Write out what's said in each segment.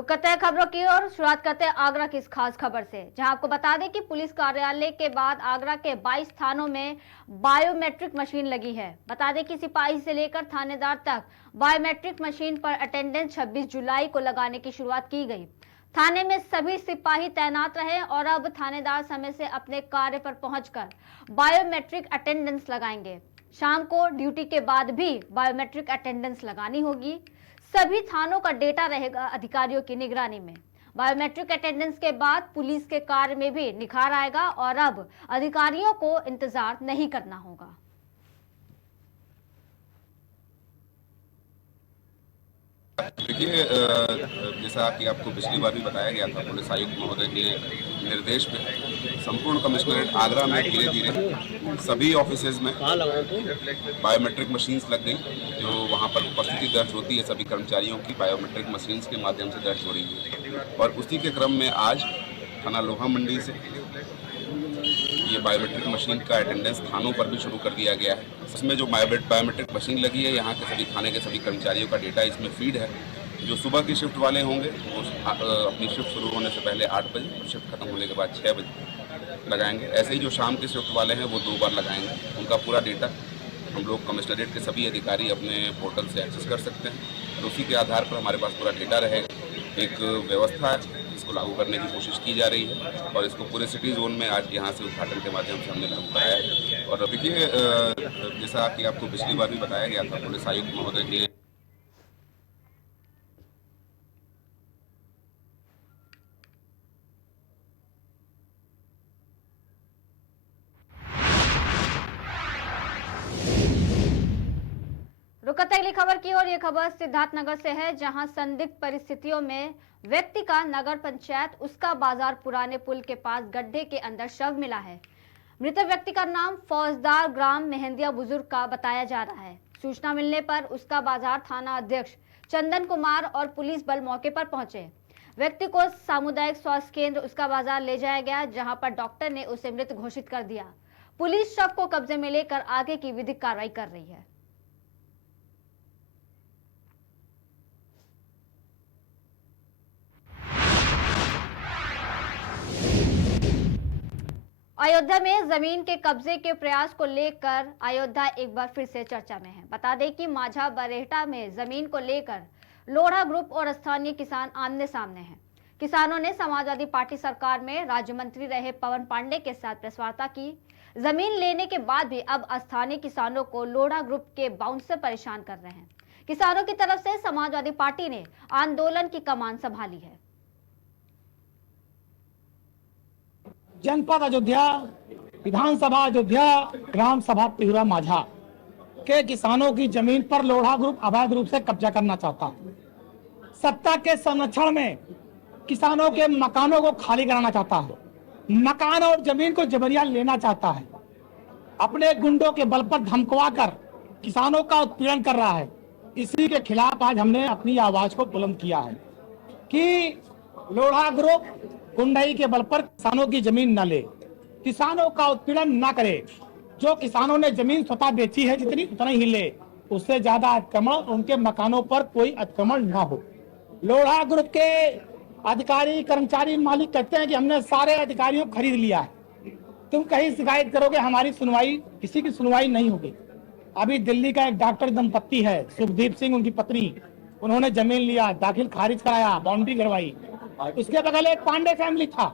रुक करते हैं खबरों की ओर। शुरुआत करते हैं आगरा की इस खास खबर से, जहां आपको बता दें कि पुलिस कार्यालय के बाद आगरा के 22 थानों में बायोमेट्रिक मशीन लगी है। बता दें कि सिपाही से लेकर थानेदार तक बायोमेट्रिक मशीन पर अटेंडेंस 26 जुलाई को लगाने की शुरुआत की गई। थाने में सभी सिपाही तैनात रहे और अब थानेदार समय से अपने कार्य पर पहुंचकर बायोमेट्रिक अटेंडेंस लगाएंगे। शाम को ड्यूटी के बाद भी बायोमेट्रिक अटेंडेंस लगानी होगी। सभी थानों का डेटा रहेगा अधिकारियों की निगरानी में। बायोमेट्रिक अटेंडेंस के बाद पुलिस के कार्य में भी निखार आएगा और अब अधिकारियों को इंतजार नहीं करना होगा। देखिए, जैसा कि आपको पिछली बार भी बताया गया था, पुलिस आयुक्त महोदय के निर्देश पे संपूर्ण कमिश्नरेट आगरा में धीरे धीरे सभी ऑफिसेज में बायोमेट्रिक मशीन्स लग गई। जो वहाँ पर उपस्थिति दर्ज होती है सभी कर्मचारियों की बायोमेट्रिक मशीन्स के माध्यम से दर्ज हो रही है। और उसी के क्रम में आज थाना लोहा मंडी से ये बायोमेट्रिक मशीन का अटेंडेंस थानों पर भी शुरू कर दिया गया है। इसमें जो बायोमेट्रिक मशीन लगी है, यहाँ के सभी थाने के सभी कर्मचारियों का डेटा इसमें फीड है। जो सुबह की शिफ्ट वाले होंगे वो अपनी शिफ्ट शुरू होने से पहले 8 बजे और शिफ्ट खत्म होने के बाद 6 बजे लगाएंगे। ऐसे ही जो शाम के शिफ्ट वाले हैं वो 2 बार लगाएंगे। उनका पूरा डेटा हम लोग कमिश्नरेट के सभी अधिकारी अपने पोर्टल से एक्सेस कर सकते हैं और उसी के आधार पर हमारे पास पूरा डेटा रहेगा। एक व्यवस्था इसको लागू करने की कोशिश की जा रही है और इसको पूरे सिटी जोन में आज यहाँ से उद्घाटन के माध्यम से हमने लागू कराया है। और देखिए, जैसा कि आपको पिछली बार भी बताया गया था, पुलिस आयुक्त महोदय के रुकते अगली खबर की ओर। यह खबर सिद्धार्थनगर से है, जहां संदिग्ध परिस्थितियों में व्यक्ति का नगर पंचायत उसका बाजार पुराने पुल के पास गड्ढे के अंदर शव मिला है। मृतक व्यक्ति का नाम फौजदार ग्राम मेहंदिया बुजुर्ग का बताया जा रहा है। सूचना मिलने पर उसका बाजार थाना अध्यक्ष चंदन कुमार और पुलिस बल मौके पर पहुंचे। व्यक्ति को सामुदायिक स्वास्थ्य केंद्र उसका बाजार ले जाया गया, जहां पर डॉक्टर ने उसे मृत घोषित कर दिया। पुलिस शव को कब्जे में लेकर आगे की विधिक कार्रवाई कर रही है। अयोध्या में जमीन के कब्जे के प्रयास को लेकर अयोध्या एक बार फिर से चर्चा में है। बता दें कि माझा बरेहटा में जमीन को लेकर लोढ़ा ग्रुप और स्थानीय किसान आमने सामने हैं। किसानों ने समाजवादी पार्टी सरकार में राज्य मंत्री रहे पवन पांडे के साथ प्रेस वार्ता की। जमीन लेने के बाद भी अब स्थानीय किसानों को लोढ़ा ग्रुप के बाउंसर परेशान कर रहे हैं। किसानों की तरफ से समाजवादी पार्टी ने आंदोलन की कमान संभाली है। जनपद अयोध्या, विधानसभा अयोध्या, ग्राम सभा तिहुरा माझा के किसानों की जमीन पर लोढ़ा ग्रुप अवैध रूप से कब्जा करना चाहता है। सत्ता के संरक्षण में किसानों के मकानों को खाली कराना चाहता है, मकान और जमीन को जबरिया लेना चाहता है। अपने गुंडों के बल पर धमकवा कर किसानों का उत्पीड़न कर रहा है। इसी के खिलाफ आज हमने अपनी आवाज को बुलंद किया है कि लोढ़ा ग्रुप गुंडाई के बल पर किसानों की जमीन न ले, किसानों का उत्पीड़न न करे। जो किसानों ने जमीन स्वतः बेची है जितनी उतना ही ले, उससे ज्यादा अतिक्रमण, उनके मकानों पर कोई अतिक्रमण न हो। लोढ़ा ग्रुप के अधिकारी, कर्मचारी, मालिक कहते हैं कि हमने सारे अधिकारियों को खरीद लिया है। तुम कहीं शिकायत करोगे, हमारी सुनवाई, किसी की सुनवाई नहीं होगी। अभी दिल्ली का एक डॉक्टर दंपत्ति है, सुखदीप सिंह उनकी पत्नी, उन्होंने जमीन लिया, दाखिल खारिज कराया, बाउंड्री करवाई। उसके बगल एक पांडे फैमिली था,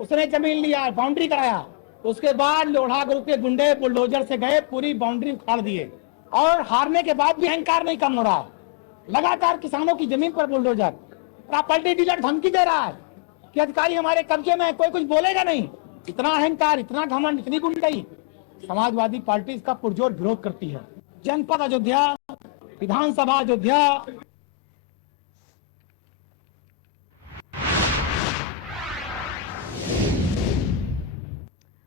उसने जमीन लिया, बाउंड्री कराया। उसके बाद लोढ़ा ग्रुप के गुंडे बुलडोजर से गए, पूरी बाउंड्री उखाड़ दिए और हारने के बाद भी अहंकार नहीं कम हो रहा। लगातार किसानों की जमीन पर बुलडोजर, प्रॉपर्टी डीलर धमकी दे रहा है कि अधिकारी हमारे कब्जे में है, कोई कुछ बोलेगा नहीं। इतना अहंकार, इतना घमंड, इतनी गुंडाई। समाजवादी पार्टी इसका पुरजोर विरोध करती है। जनपद अयोध्या, विधानसभा अयोध्या।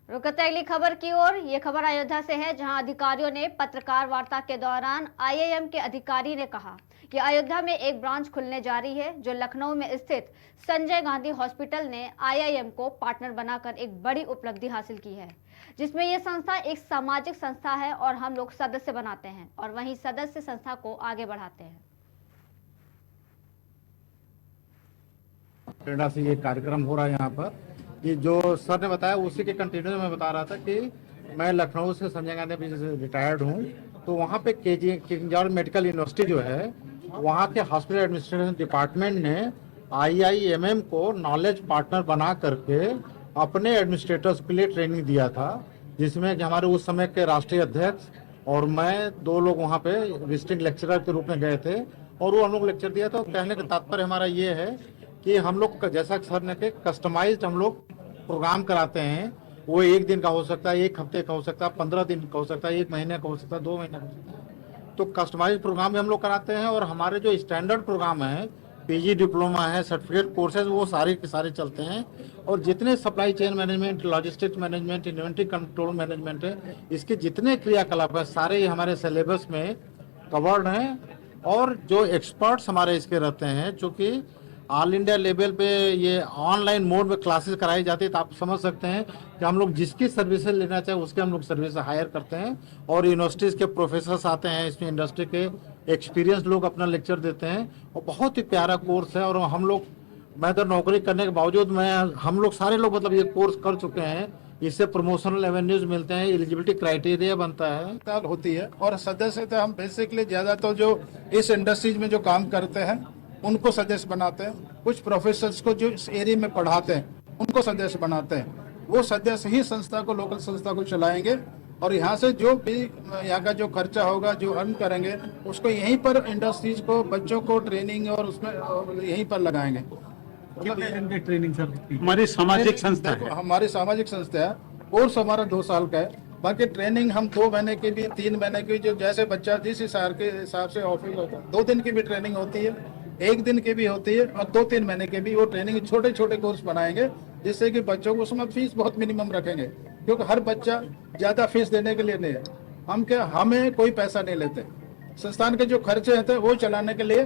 रुकते अगली खबर की ओर। यह खबर अयोध्या से है, जहां अधिकारियों ने पत्रकार वार्ता के दौरान आईआईएम के अधिकारी ने कहा कि अयोध्या में एक ब्रांच खुलने जा रही है, जो लखनऊ में स्थित संजय गांधी हॉस्पिटल ने आईआईएम को पार्टनर बनाकर एक बड़ी उपलब्धि हासिल की है, जिसमें यह संस्था एक सामाजिक संस्था है और हम लोग सदस्य बनाते हैं और वहीं सदस्य संस्था को आगे बढ़ाते हैं। प्रेरणा से ये कार्यक्रम हो रहा है यहाँ पर। ये जो सर ने बताया उसी के कंटिन्यू में बता रहा था कि मैं लखनऊ से संजय गांधी भी से रिटायर्ड हूँ, तो वहाँ पे किंग जॉर्ज मेडिकल यूनिवर्सिटी जो है वहाँ के हॉस्पिटल एडमिनिस्ट्रेशन डिपार्टमेंट ने IIMM को नॉलेज पार्टनर बना करके अपने एडमिनिस्ट्रेटर्स के लिए ट्रेनिंग दिया था, जिसमें कि हमारे उस समय के राष्ट्रीय अध्यक्ष और मैं 2 लोग वहाँ पे विजिटिंग लेक्चरर के रूप में गए थे और वो हम लोग लेक्चर दिया। तो कहने का तात्पर्य हमारा ये है कि हम लोग जैसा सर ने के कस्टमाइज्ड हम लोग प्रोग्राम कराते हैं। वो 1 दिन का हो सकता है, 1 हफ्ते का हो सकता है, 15 दिन का हो सकता है, 1 महीने का हो सकता है, 2 महीने का हो सकता है। तो कस्टमाइज्ड प्रोग्राम भी हम लोग कराते हैं और हमारे जो स्टैंडर्ड प्रोग्राम है, PG डिप्लोमा है, सर्टिफिकेट कोर्सेज, वो सारे के सारे चलते हैं। और जितने supply chain management, logistics management, inventory control management है, इसके जितने क्रियाकलाप है सारे ही हमारे सिलेबस में कवर्ड हैं। और जो एक्सपर्ट्स हमारे इसके रहते हैं, चूँकि ऑल इंडिया लेवल पे ये ऑनलाइन मोड में क्लासेस कराई जाती है, तो आप समझ सकते हैं कि हम लोग जिसकी सर्विसेज लेना चाहे उसके हम लोग सर्विस हायर करते हैं। और यूनिवर्सिटीज़ के प्रोफेसर्स आते हैं, इसमें इंडस्ट्री के एक्सपीरियंस लोग अपना लेक्चर देते हैं और बहुत ही प्यारा कोर्स है। और हम लोग, मैं तो नौकरी करने के बावजूद हम लोग सारे लोग मतलब ये कोर्स कर चुके हैं। इससे प्रमोशनल एवेन्यूज मिलते हैं, एलिजिबिलिटी क्राइटेरिया बनता है होती है। और सदस्यता हम बेसिकली ज़्यादातर जो इस इंडस्ट्रीज में जो काम करते हैं उनको सदस्य बनाते हैं। कुछ प्रोफेसर्स को जो इस एरिया में पढ़ाते हैं उनको सदस्य बनाते हैं। वो सदस्य ही संस्था को, लोकल संस्था को चलाएंगे और यहाँ से जो भी यहाँ का जो खर्चा होगा, जो अर्न करेंगे, उसको यहीं पर इंडस्ट्रीज को, बच्चों को ट्रेनिंग और उसमें यहीं पर लगाएंगे। ट्रेनिंग सर हमारी सामाजिक संस्था है, हमारी सामाजिक संस्था है। कोर्स हमारा 2 साल का है। बाकी ट्रेनिंग हम 2 महीने की भी, 3 महीने की, जो जैसे बच्चा जिस हिसाब से ऑफिस होता है। 2 दिन की भी ट्रेनिंग होती है, 1 दिन की भी होती है और 2-3 महीने की भी। वो ट्रेनिंग छोटे छोटे कोर्स बनाएंगे जिससे कि बच्चों को, उसमें फीस बहुत मिनिमम रखेंगे क्योंकि हर बच्चा ज़्यादा फीस देने के लिए नहीं है। हमें कोई पैसा नहीं लेते। संस्थान के जो खर्चे होते हैं वो चलाने के लिए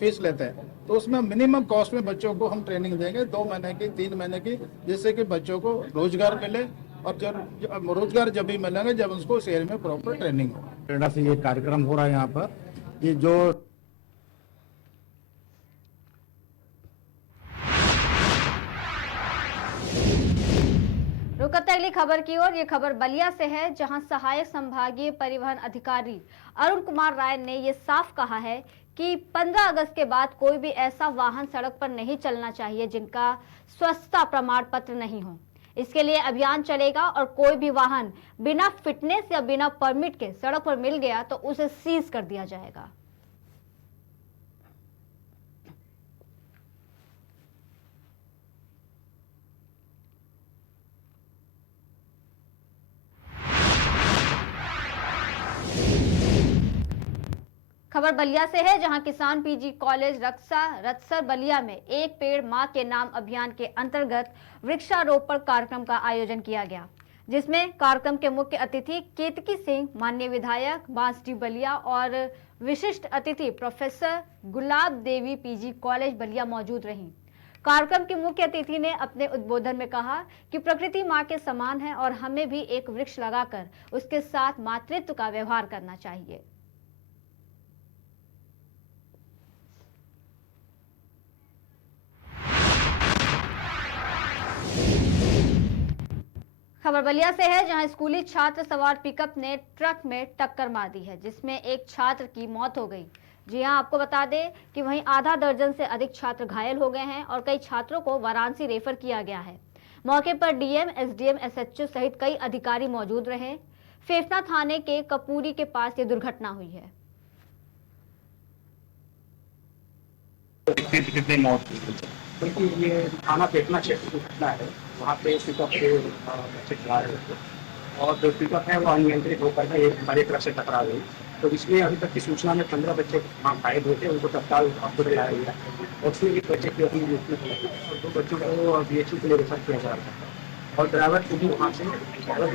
फीस लेते हैं। तो उसमें मिनिमम कॉस्ट में बच्चों को हम ट्रेनिंग देंगे 2 महीने की, 3 महीने की, जिससे कि बच्चों को रोजगार मिले। और जब रोजगार जब भी मिलेंगे जब उसको उस एरिया में प्रॉपर ट्रेनिंग हो। प्रेरणा से ये कार्यक्रम हो रहा है यहाँ पर। ये जो रुक करते अगली खबर की ओर। ये खबर बलिया से है, जहां सहायक संभागीय परिवहन अधिकारी अरुण कुमार राय ने ये साफ कहा है कि 15 अगस्त के बाद कोई भी ऐसा वाहन सड़क पर नहीं चलना चाहिए जिनका स्वच्छता प्रमाण पत्र नहीं हो। इसके लिए अभियान चलेगा और कोई भी वाहन बिना फिटनेस या बिना परमिट के सड़क पर मिल गया तो उसे सीज कर दिया जाएगा। खबर बलिया से है, जहां किसान PG कॉलेज रक्सर बलिया में एक पेड़ मां के नाम अभियान के अंतर्गत वृक्षारोपण कार्यक्रम का आयोजन किया गया, जिसमें कार्यक्रम के मुख्य अतिथि केतकी सिंह, माननीय विधायक बांसडी बलिया और विशिष्ट अतिथि प्रोफेसर गुलाब देवी PG कॉलेज बलिया मौजूद रहीं। कार्यक्रम की मुख्य अतिथि ने अपने उद्बोधन में कहा कि प्रकृति मां के समान है और हमें भी एक वृक्ष लगाकर उसके साथ मातृत्व का व्यवहार करना चाहिए। खबर बलिया से है, जहां स्कूली छात्र सवार पिकअप ने ट्रक में टक्कर मार दी है, जिसमें एक छात्र की मौत हो गई। जी हां, आपको बता दें कि वहीं आधा दर्जन से अधिक छात्र घायल हो गए हैं और कई छात्रों को वाराणसी रेफर किया गया है। मौके पर DM, SDM, SHO सहित कई अधिकारी मौजूद रहे। फेफना थाने के कपूरी के पास ये दुर्घटना हुई है। कितनी मौत हुई? ये थाना फेफना क्षेत्र की घटना है। वहाँ पे पिकअप से बच्चे जा रहे थे और जो पिकअप है वो अनियंत्रित होकर एक बड़े ट्रक से टकरा गई। तो इसमें अभी तक की सूचना में 15 बच्चे वहाँ घायल हुए थे, उनको तत्काल हॉस्पिटल लाया गया और उसमें एक बच्चे की अपनी मृत्यु हो गई और 2 बच्चों को BHU के लिए रेफर किया जा रहा था। और ड्राइवर को भी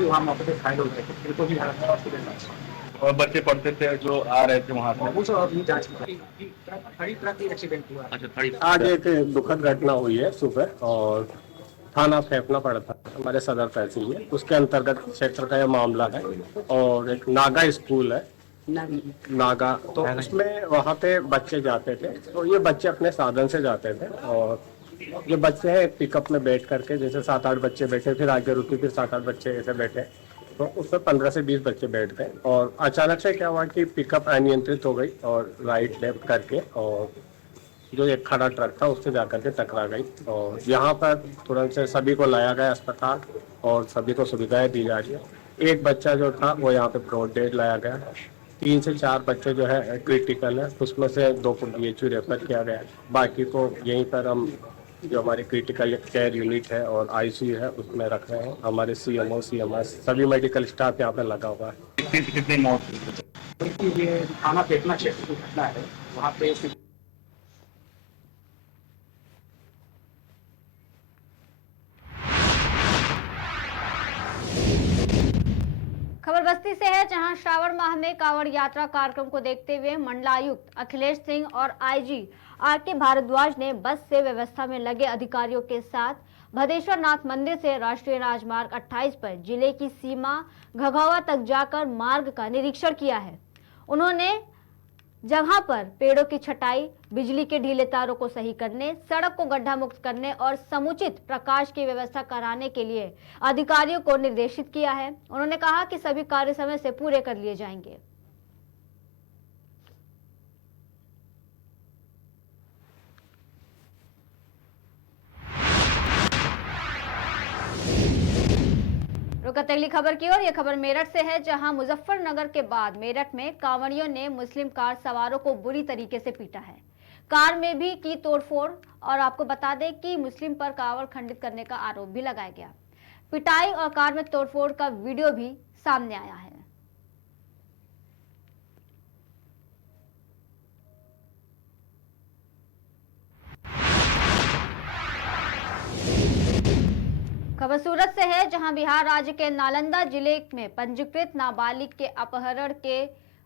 वहाँ मौके पर घायल हो गए थे, उनको भी हॉस्पिटल लाया। और बच्चे पढ़ते थे जो आ रहे थे वहाँ से, वो सब अभी जाँच खड़ी ट्रक ही एक्सीडेंट हुआ। अच्छा, खड़ी। आज एक दुखद घटना हुई है सुबह और थाना फेफना पड़ा था हमारे सदर तहसील में, उसके अंतर्गत क्षेत्र का यह मामला है। और एक नागा स्कूल है, नागा, तो उसमें वहाँ पे बच्चे जाते थे। तो ये बच्चे अपने साधन से जाते थे और ये बच्चे हैं पिकअप में बैठ करके, जैसे 7-8 बच्चे बैठे, फिर आगे रुके, फिर 7-8 बच्चे ऐसे बैठे, तो उसमें 15 से 20 बच्चे बैठ गए और अचानक से क्या हुआ कि पिकअप अनियंत्रित हो गई और राइट लेफ्ट करके, और जो एक खड़ा ट्रक था उससे जाकर के टकरा गई। और यहाँ पर तुरंत से सभी को लाया गया अस्पताल और सभी को सुविधाएं दी जा रही है। एक बच्चा जो था वो यहाँ पे ब्रॉड डेड लाया गया, 3 से 4 बच्चे जो है क्रिटिकल है, उसमें से 2 को BHU रेफर किया गया, बाकी को यहीं पर हम जो हमारी क्रिटिकल केयर यूनिट है और ICU है उसमें रख रहे हैं। हमारे CMO CMS सभी मेडिकल स्टाफ यहाँ पे लगा हुआ है। कितनी मौत हुई? बल्कि ये थाना पेटना क्षेत्र की घटना है, वहाँ पे खबर बस्ती से है, जहां श्रावण माह में कांवड़ यात्रा कार्यक्रम को देखते हुए मंडलायुक्त अखिलेश सिंह और IG RK भारद्वाज ने बस से व्यवस्था में लगे अधिकारियों के साथ भदेश्वर नाथ मंदिर से राष्ट्रीय राजमार्ग 28 पर जिले की सीमा घघौवा तक जाकर मार्ग का निरीक्षण किया है। उन्होंने जगह पर पेड़ों की छटाई, बिजली के ढीले तारों को सही करने, सड़क को गड्ढा मुक्त करने और समुचित प्रकाश की व्यवस्था कराने के लिए अधिकारियों को निर्देशित किया है। उन्होंने कहा कि सभी कार्य समय से पूरे कर लिए जाएंगे। रुकते अगली खबर की ओर। यह खबर मेरठ से है, जहां मुजफ्फरनगर के बाद मेरठ में कांवड़ियों ने मुस्लिम कार सवारों को बुरी तरीके से पीटा है। कार में भी की तोड़फोड़, और आपको बता दें कि मुस्लिम पर कांवड़ खंडित करने का आरोप भी लगाया गया। पिटाई और कार में तोड़फोड़ का वीडियो भी सामने आया है। खबर सूरत से है, जहां बिहार राज्य के नालंदा जिले में पंजीकृत नाबालिग के अपहरण के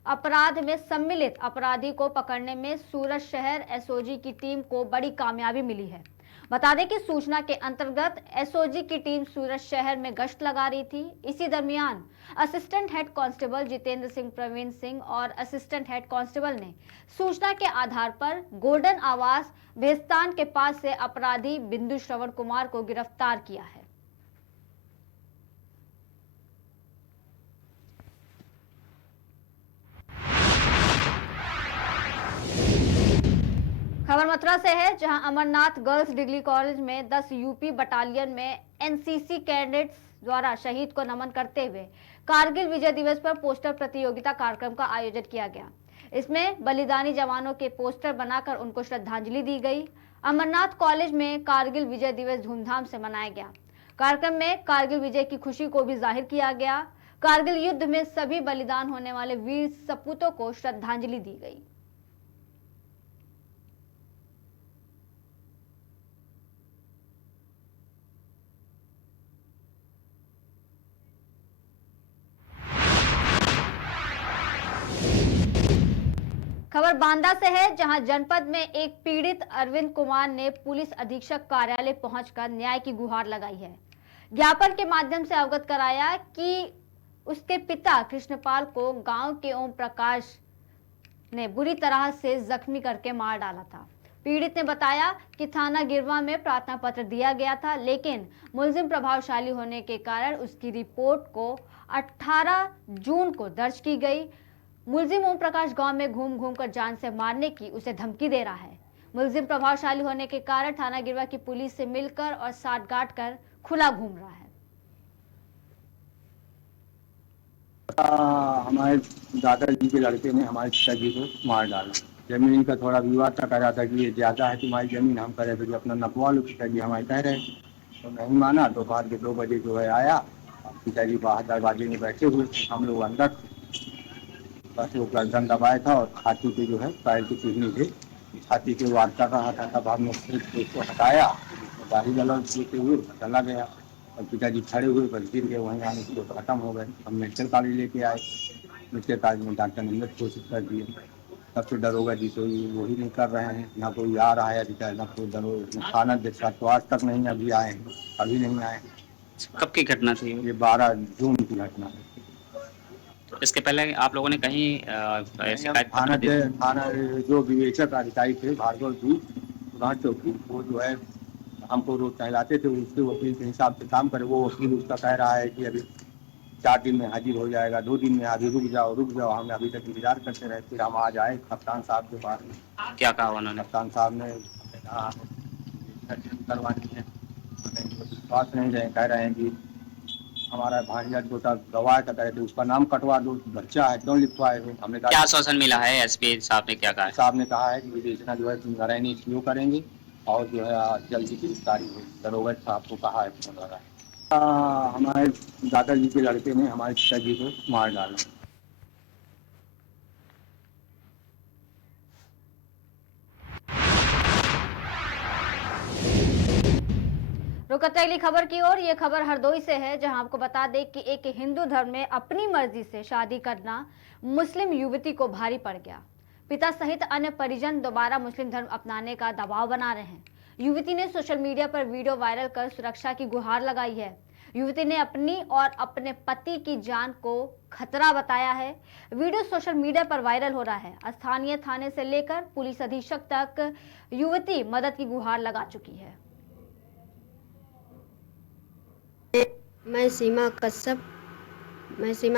अपराध में सम्मिलित अपराधी को पकड़ने में सूरत शहर SOG की टीम को बड़ी कामयाबी मिली है। बता दें कि सूचना के अंतर्गत SOG की टीम सूरत शहर में गश्त लगा रही थी। इसी दरमियान assistant head constable Jitendra Singh, Praveen Singh और असिस्टेंट हेड कांस्टेबल ने सूचना के आधार पर गोल्डन आवास भेस्तान के पास से अपराधी बिंदु श्रवण कुमार को गिरफ्तार किया है। खबर मथुरा से है, जहां अमरनाथ गर्ल्स डिग्री कॉलेज में 10 UP बटालियन में NCC कैडेट्स द्वारा शहीद को नमन करते हुए कारगिल विजय दिवस पर पोस्टर प्रतियोगिता कार्यक्रम का आयोजन किया गया। इसमें बलिदानी जवानों के पोस्टर बनाकर उनको श्रद्धांजलि दी गई। अमरनाथ कॉलेज में कारगिल विजय दिवस धूमधाम से मनाया गया। कार्यक्रम में कारगिल विजय की खुशी को भी जाहिर किया गया। कारगिल युद्ध में सभी बलिदान होने वाले वीर सपूतों को श्रद्धांजलि दी गई। खबर बांदा से है, जहां जनपद में एक पीड़ित अरविंद कुमार ने पुलिस अधीक्षक कार्यालय पहुंचकर न्याय की गुहार लगाई है। ज्ञापन के माध्यम से अवगत कराया कि उसके पिता कृष्णपाल को गांव के ओम प्रकाश ने बुरी तरह से जख्मी करके मार डाला था। पीड़ित ने बताया कि थाना गिरवा में प्रार्थना पत्र दिया गया था, लेकिन मुलजिम प्रभावशाली होने के कारण उसकी रिपोर्ट को 18 जून को दर्ज की गई। मुलजिम ओम प्रकाश गांव में घूम घूम कर जान से मारने की उसे धमकी दे रहा है। मुलजिम प्रभावशाली होने के कारण थाना गिरवा की पुलिस से मिलकर और साठगांठ कर खुला घूम रहा है। हमारे दादाजी के लड़के ने हमारे पिताजी को मार डाला। जमीन का थोड़ा विवाद था, कह रहा था कि ये ज्यादा है तुम्हारी जमीन, हम कह रहे थे कि अपना नपवा लो। पिताजी हमारे कह रहे तो नहीं माना। दोपहर के 2 बजे जो है आया, पिताजी बाहर दरवाजे में बैठे हुए, हम लोग अंदर। बस वो गर्दन दबाया था और छाती पे जो है पैर की चिन्हनी थे, छाती के वार कर रहा था। तब हमने उसको हटाया, गाड़ी गलौज देते हुए चला गया और पिताजी खड़े हुए, बस गिर गए। वहीं आने से खत्म हो गए। हम मेडिकल कॉलेज लेके आए, मेडिकल कॉलेज में डॉक्टर ने मृत घोषित कर दिए। तब से दरोगा जी तो वही नहीं कर रहे हैं, ना कोई आ रहा है अधिकारी, ना कोई दरोगा थाना देखा तो आज तक नहीं अभी आए हैं, अभी नहीं आए। कब की घटना थी ये 12 जून की घटना है। तो इसके पहले आप लोगों ने कहीं शिकायत थाना जो विवेचक अधिकारी थे भार्गव जी चौकी, वो जो है हमको रोज टहलाते थे, उसके वकील के हिसाब से काम करे। वो वकील उसका कह रहा है कि अभी 4 दिन में हाजिर हो जाएगा, 2 दिन में हाजिर, रुक जाओ। हमने अभी तक इंतजार करते रहे। फिर हम आज आए कप्तान साहब के पास। क्या कहा उन्होंने? कप्तान साहब ने हमने कहा करवानी है, हमें विश्वास नहीं रहे, कह रहे हैं कि हमारा भांजा छोटा गवाह का करे थे, उसका नाम कटवा दो, बच्चा है क्यों लिखवाए हो। हमने कहा क्या आश्वासन मिला है? एसपी साहब ने क्या कहा है? साहब ने कहा है कि विवेचना जो है नारायणी इसलिए करेंगे और जो है जल्दी गिरफ्तारी हो। दरोगा साहब को कहा है फोन लगा है। हमारे दादाजी के लड़के ने हमारे पिताजी को मार डाला। रुकते अगली खबर की ओर। ये खबर हरदोई से है, जहां आपको बता दें कि एक हिंदू धर्म में अपनी मर्जी से शादी करना मुस्लिम युवती को भारी पड़ गया। पिता सहित अन्य परिजन दोबारा मुस्लिम धर्म अपनाने का दबाव बना रहे हैं। युवती ने सोशल मीडिया पर वीडियो वायरल कर सुरक्षा की गुहार लगाई है। युवती ने अपनी और अपने पति की जान को खतरा बताया है। वीडियो सोशल मीडिया पर वायरल हो रहा है। स्थानीय थाने से लेकर पुलिस अधीक्षक तक युवती मदद की गुहार लगा चुकी है। मैं सीमा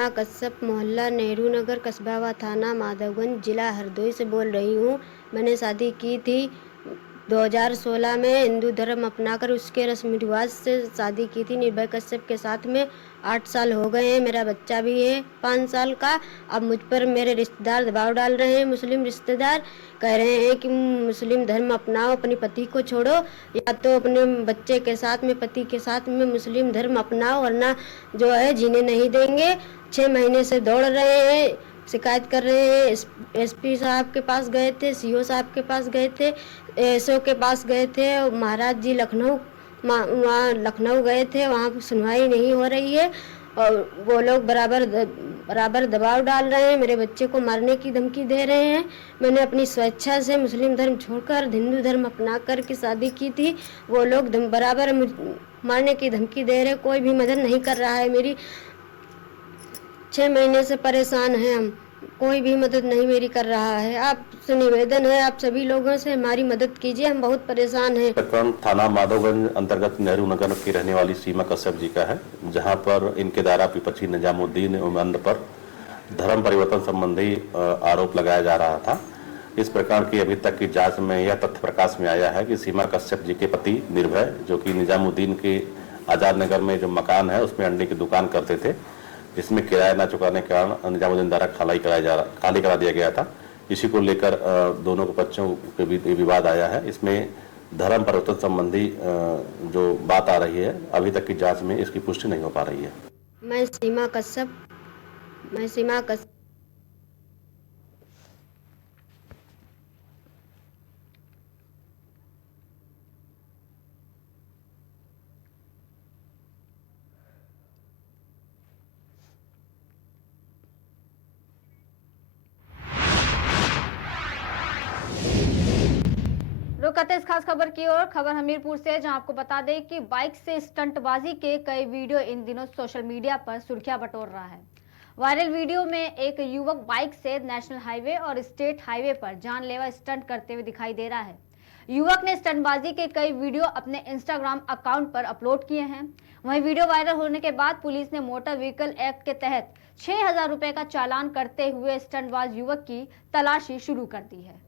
कश्यप मोहल्ला नेहरू नगर कस्बा थाना माधवगंज जिला हरदोई से बोल रही हूँ। मैंने शादी की थी 2016 में, हिंदू धर्म अपनाकर उसके रस्म रिवाज से शादी की थी निर्भय कश्यप के साथ में। 8 साल हो गए हैं, मेरा बच्चा भी है 5 साल का। अब मुझ पर मेरे रिश्तेदार दबाव डाल रहे हैं। मुस्लिम रिश्तेदार कह रहे हैं कि मुस्लिम धर्म अपनाओ, अपने पति को छोड़ो, या तो अपने बच्चे के साथ में पति के साथ में मुस्लिम धर्म अपनाओ, वरना जो है जीने नहीं देंगे। 6 महीने से दौड़ रहे हैं, शिकायत कर रहे हैं। एसपी साहब के पास गए थे, सीओ साहब के पास गए थे, एसओ के पास गए थे, महाराज जी लखनऊ वहाँ लखनऊ गए थे, वहाँ सुनवाई नहीं हो रही है और वो लोग बराबर दबाव डाल रहे हैं। मेरे बच्चे को मारने की धमकी दे रहे हैं। मैंने अपनी स्वेच्छा से मुस्लिम धर्म छोड़कर हिंदू धर्म अपना कर के शादी की थी। वो लोग बराबर मारने की धमकी दे रहे, कोई भी मदद नहीं कर रहा है मेरी। 6 महीने से परेशान हैं हम, कोई भी मदद नहीं मेरी कर रहा है। आपसे निवेदन है, आप सभी लोगों से हमारी मदद कीजिए, हम बहुत परेशान हैं। प्रकरण थाना माधवगंज अंतर्गत नेहरू नगर की रहने वाली सीमा कश्यप जी का है, जहां पर इनके द्वारा विपक्षी निजामुद्दीन उमंद पर धर्म परिवर्तन संबंधी आरोप लगाया जा रहा था। इस प्रकरण की अभी तक की जांच में यह तथ्य प्रकाश में आया है कि सीमा कश्यप जी के पति निर्भय, जो कि निजामुद्दीन के आजाद नगर में जो मकान है उसमें अंडे की दुकान करते थे, जिसमें किराया न चुकाने के कारण निजामुद्दीन द्वारा खाली करा दिया गया था। इसी को लेकर दोनों के बच्चों के बीच विवाद आया है। इसमें धर्म परिवर्तन संबंधी जो बात आ रही है, अभी तक की जांच में इसकी पुष्टि नहीं हो पा रही है। मैं सीमा कश्यप रुकते इस खास खबर की ओर। खबर हमीरपुर से, जहां आपको बता दें कि बाइक से स्टंटबाजी के कई वीडियो इन दिनों सोशल मीडिया पर सुर्खियां बटोर रहा है। वायरल वीडियो में एक युवक बाइक से नेशनल हाईवे और स्टेट हाईवे पर जानलेवा स्टंट करते हुए दिखाई दे रहा है। युवक ने स्टंटबाजी के कई वीडियो अपने इंस्टाग्राम अकाउंट पर अपलोड किए हैं। वहीं वीडियो वायरल होने के बाद पुलिस ने मोटर व्हीकल एक्ट के तहत 6000 रुपए का चालान करते हुए स्टंटबाज युवक की तलाशी शुरू कर दी है।